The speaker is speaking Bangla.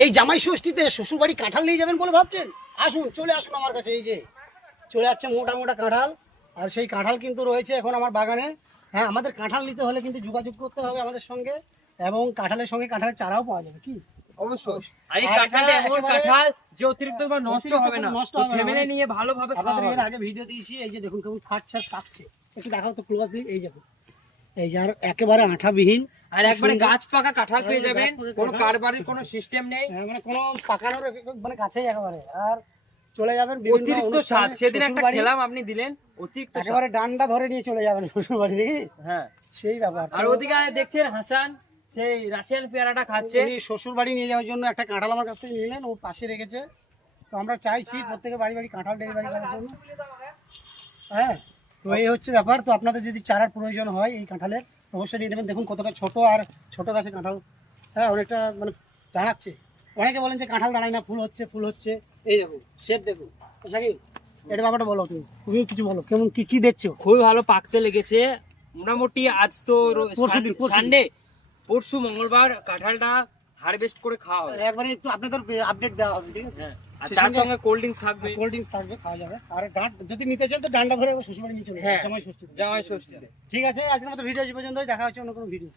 এই জামাই ষষ্ঠীতে শ্বশুর বাড়ি কাঁঠাল নিয়ে যাবেন বলে ভাবছেন? আসুন, চলে আসুন আমার কাছে। এই যে চলে যাচ্ছে মোটা মোটা কাঁঠাল, আর সেই কাঁঠাল কিন্তু রয়েছে এখন আমার বাগানে। হ্যাঁ, আমাদের কাঁঠাল নিতে হলে কিন্তু যোগাযোগ করতে হবে আমাদের সঙ্গে, এবং কাঁঠালের সঙ্গে কাঁঠালের চারাও পাওয়া যাবে। কি অবশ্যই। আর এই কাঁঠালটা এমন কাঁঠাল যে অতিরিক্ত নষ্ট হবে না, নষ্ট হবে না। ফ্যামিলি নিয়ে ভালোভাবে খাওয়া আপনাদের এর হবে। আগে ভিডিও দিয়েছি, এই যে দেখুন কেমন ফাটছে কাটছে, একটু দেখাও তো ক্লোজলি। এই দেখুন, এই যে আর একেবারে আঠাবিহীন, আর একবারে গাছ পাকা কাঁঠাল পেয়ে গাছ যাবেন, পাকা কোনো কাঁঠাল। কারবারের কোনো সিস্টেম নেই। মানে কোনো পাকানোর মানে কাছেই একেবারে। আর চলে যাবেন বিভিন্ন অতিরিক্ত স্বাদ, অনুষ্ঠানে, সেদিন একটা শ্বশুরবাড়ি, খেলাম আপনি দিলেন, অতিরিক্ত স্বাদ। একেবারে ডান্ডা ধরে নিয়ে চলে যাবেন শ্বশুর বাড়ি, হ্যাঁ, সেই ব্যাপার। আর ওদিকে দেখছেন হাসান সেই রাশিয়ান পেয়ারাটা খাচ্ছে। উনি শ্বশুর বাড়ি নিয়ে যাওয়ার জন্য একটা কাঁঠাল আমার কাছ থেকে নিলেন, ও পাশে রেখেছে। তো আমরা চাইছি প্রত্যেকের বাড়ি বাড়ি কাঁঠাল ডেলিভারি করার জন্য। হ্যাঁ, তো এই হচ্ছে ব্যাপার। তো আপনাদের যদি চারার প্রয়োজন হয় এই কাঁঠালের, অবশ্যই নিয়ে নেবেন। দেখুন কতটা ছোট, আর ছোট গাছে কাঁঠাল, হ্যাঁ অনেকটা মানে দাঁড়াচ্ছে। অনেকে বলেন যে কাঁঠাল দাঁড়ায় না, ফুল হচ্ছে ফুল হচ্ছে। এই দেখুন শেপ দেখুন। শাকিল, এটা ব্যাপারটা বলো, তুমি কিছু বলো, কেমন কি কি দেখছো? খুবই ভালো পাকতে লেগেছে মোটামুটি। আজ তো পরশুদিন। সানডে, পরশু মঙ্গলবার কাঁঠালটা হারভেস্ট করে খাওয়া হবে। একবারে তো আপনাদের আপডেট দেওয়া হবে, ঠিক আছে? হ্যাঁ, আর সেই তার সঙ্গে কোল্ড ড্রিঙ্কস থাকবে। কোল্ড ড্রিঙ্কস থাকবে, খাওয়া যাবে। আর যদি নিতে চান তো ডান্ডা ধরে শ্বশুরবাড়ি নিয়ে চলে যাবে হ্যাঁ, জামাই ষষ্ঠীতে। জামাই ষষ্ঠীতে। ঠিক আছে, আজকের মতো ভিডিও এই পর্যন্তই, দেখা হচ্ছে অন্য কোনো ভিডিও।